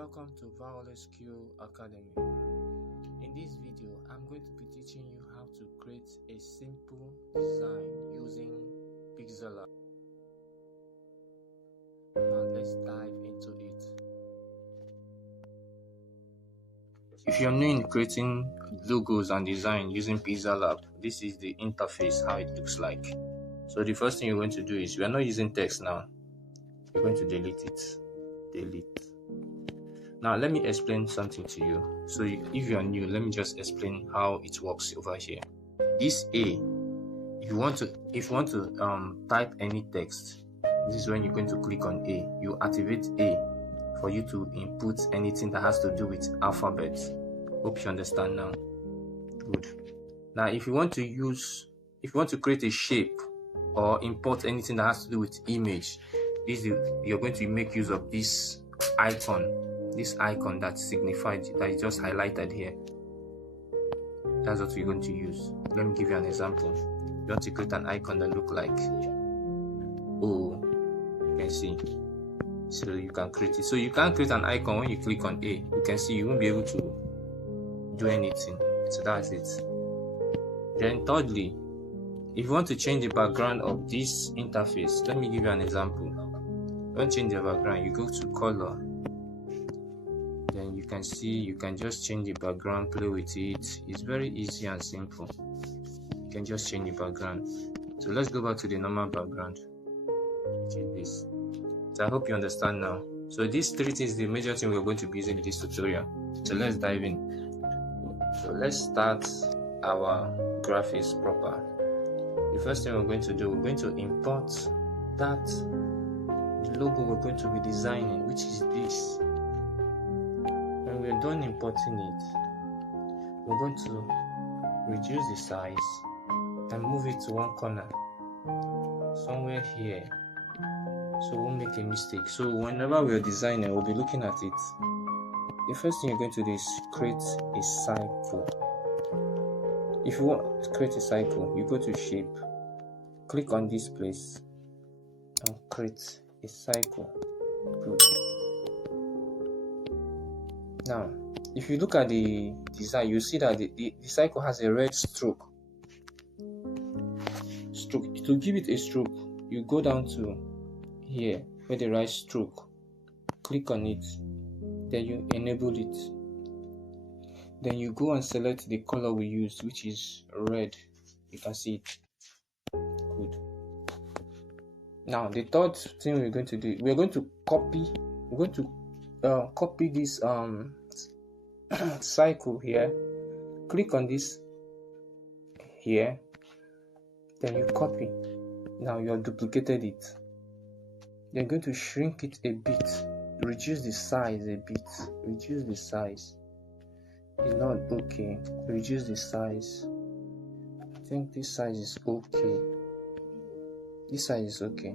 Welcome to Violet Skill Academy. In this video, I'm going to be teaching you how to create a simple design using Pixellab. Now let's dive into it. If you're new in creating logos and design using Pixellab, this is the interface, how it looks like. So the first thing you're going to do is, we are not using text now. You're going to delete it. Delete. Now let me explain something to you. So if you are new, let me just explain how it works over here. This A, if you want to type any text, this is when you're going to click on A. You activate A for you to input anything that has to do with alphabets. Hope you understand now. Good. Now if you want to create a shape or import anything that has to do with image, you're going to make use of this icon that signified, that is just highlighted here. That's what we're going to use. Let me give you an example. You want to create an icon that look like O, you can see. So you can create it. So you can create an icon when you click on A. You can see you won't be able to do anything. So that's it. Then thirdly, if you want to change the background of this interface, let me give you an example. You want to change the background, you go to color. Then you can see you can just change the background, play with it. It's very easy and simple. You can just change the background. So let's go back to the normal background, which is this. So I hope you understand now. So these three things, the major thing we're going to be using in this tutorial. So let's dive in. So let's start our graphics proper. The first thing we're going to do, we're going to import that logo we're going to be designing, which is this. When we're done importing it, we're going to reduce the size and move it to one corner, somewhere here, so we won't make a mistake. So whenever we're designing, we'll be looking at it. The first thing you're going to do is create a cycle. If you want to create a cycle, you go to shape, click on this place and create a cycle. Good. Now if you look at the design, you see that the cycle has a red stroke. To give it a stroke, you go down to here where the right stroke, click on it, then you enable it. Then you go and select the color we used, which is red. You can see it. Good. Now the third thing we're going to do, we're going to copy this cycle here. Click on this here, then you copy. Now you have duplicated it. Then going to shrink it a bit, reduce the size a bit, reduce the size. It's not okay. Reduce the size. I think this size is okay. This size is okay.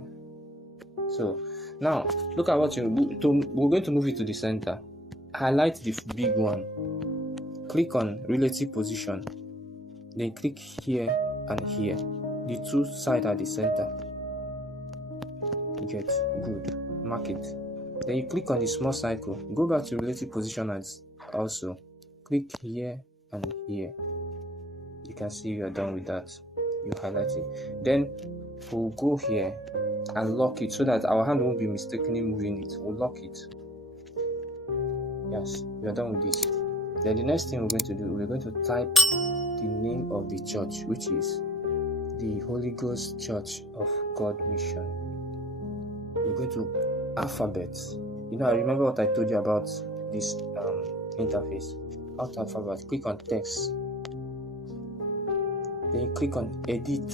So now look at what we're going to move it to the center. Highlight the big one. Click on relative position. Then click here and here. The two sides are the center. You get good. Mark it. Then you click on the small cycle. Go back to relative position as also. Click here and here. You can see you are done with that. You highlight it. Then we'll go here and lock it so that our hand won't be mistakenly moving it. We'll lock it. Yes, we are done with this. Then the next thing we're going to do, we're going to type the name of the church, which is the Holy Ghost Church of God Mission. We're going to alphabets. You know, I remember what I told you about this interface. Out alphabet, click on text. Then you click on edit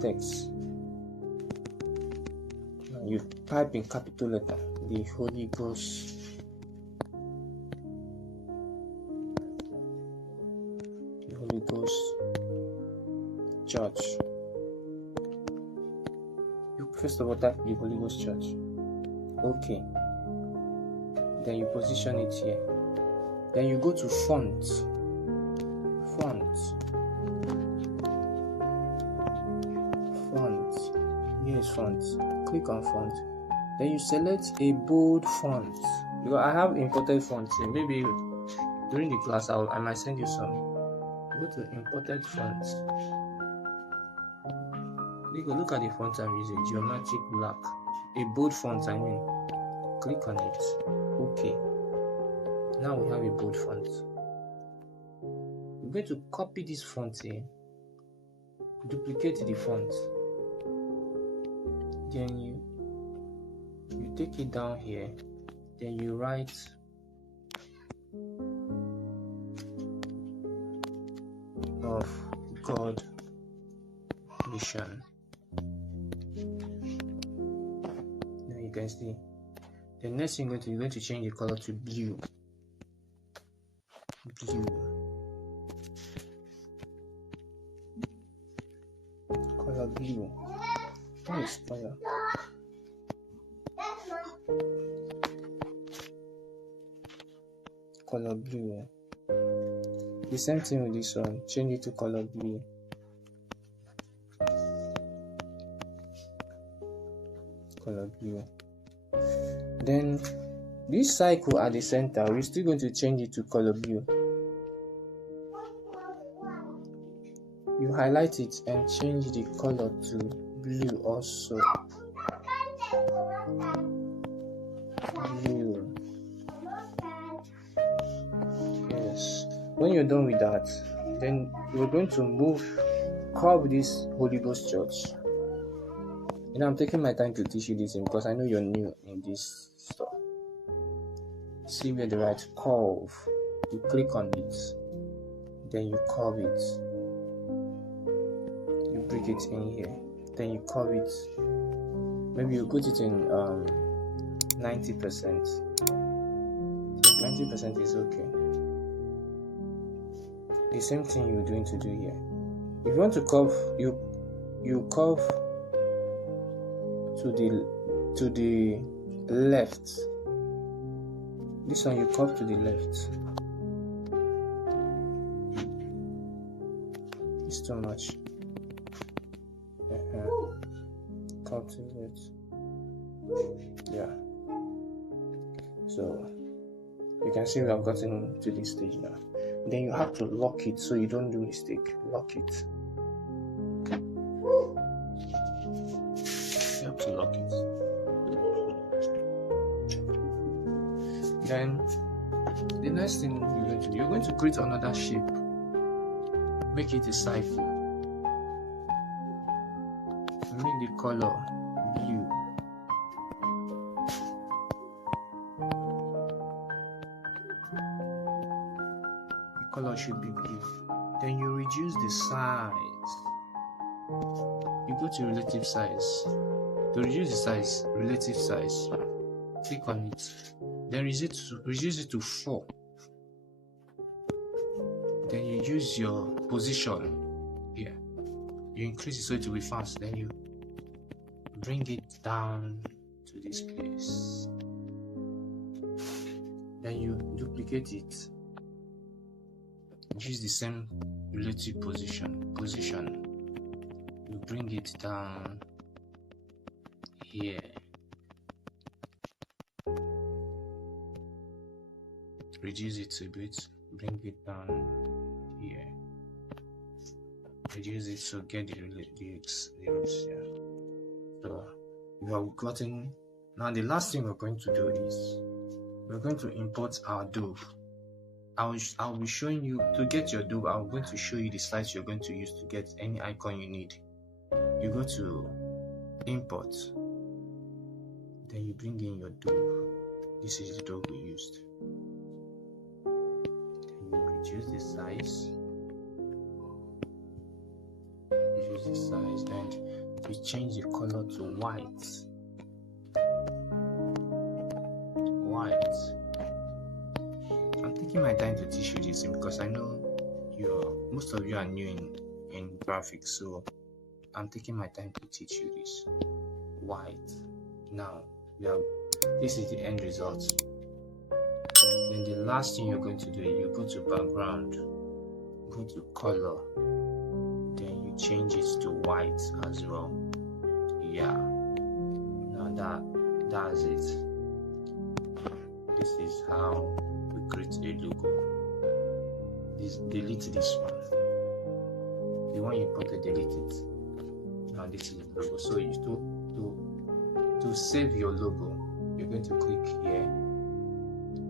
text. Now you type in capital letter the Holy Ghost Church. You first of all type the Holy Ghost Church. Okay. Then you position it here. Then you go to font. Here is font. Click on font. Then you select a bold font. because I have imported fonts here. Maybe during the class I might send you some. Go to imported fonts. Look at the font I'm using, geometric black, a bold font. I mean, click on it. Okay. Now we have a bold font. We're going to copy this font here, duplicate the font. Then you take it down here. Then you write of God mission. Now you can see the next thing you're going to change the color to blue. Color blue. Nice color. Color blue. The same thing with this one. Change it to color blue. Color blue. Then this cycle at the center, we're still going to change it to color blue. You highlight it and change the color to blue also. Blue. Yes. When you're done with that, then we're going to curve this Holy Ghost Church. And I'm taking my time to teach you this because I know you're new in this stuff. See where the right curve. You click on it. Then you curve it. You break it in here. Then you curve it. Maybe you put it in 90%. So 90% is okay. The same thing you're going to do here. If you want to curve, you curve to the left. This one you curve to the left. It's too much. Curve to the left. Yeah. So you can see we have gotten to this stage now. Then you have to lock it so you don't do mistake. Lock it. You have to lock it. Then the next thing you're going to create another shape. Make it a cycle. Make the color blue. The color should be blue. Then you reduce the size. You go to relative size. To reduce the size, relative size, click on it. Then reduce it to 4. Then you use your position here. You increase it so it will be fast. Then you bring it down to this place. Then you duplicate it. Use the same relative position. You bring it down here. Reduce it a bit. Bring it down here. Reduce it so get the lyrics. Yeah. So you have gotten. Now the last thing we're going to do is we're going to import our dove. I'll be showing you to get your dove. I'm going to show you the slides you're going to use to get any icon you need. You go to import. Then you bring in your dove. This is the dove we used. Reduce the size. Reduce the size and we change the color to white. I'm taking my time to teach you this because I know most of you are new in graphics, so I'm taking my time to teach you this. White. Now this is the end result. Then the last thing you're going to do, you go to background, go to color, then you change it to white as well. Yeah. Now that's it. this is how we create a logo. Delete this one. The one you imported, delete it. Now this is the logo. So to save your logo, you're going to click here,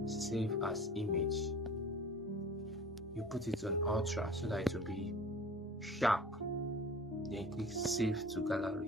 save as image. You put it on ultra so that it will be sharp. Then click save to gallery.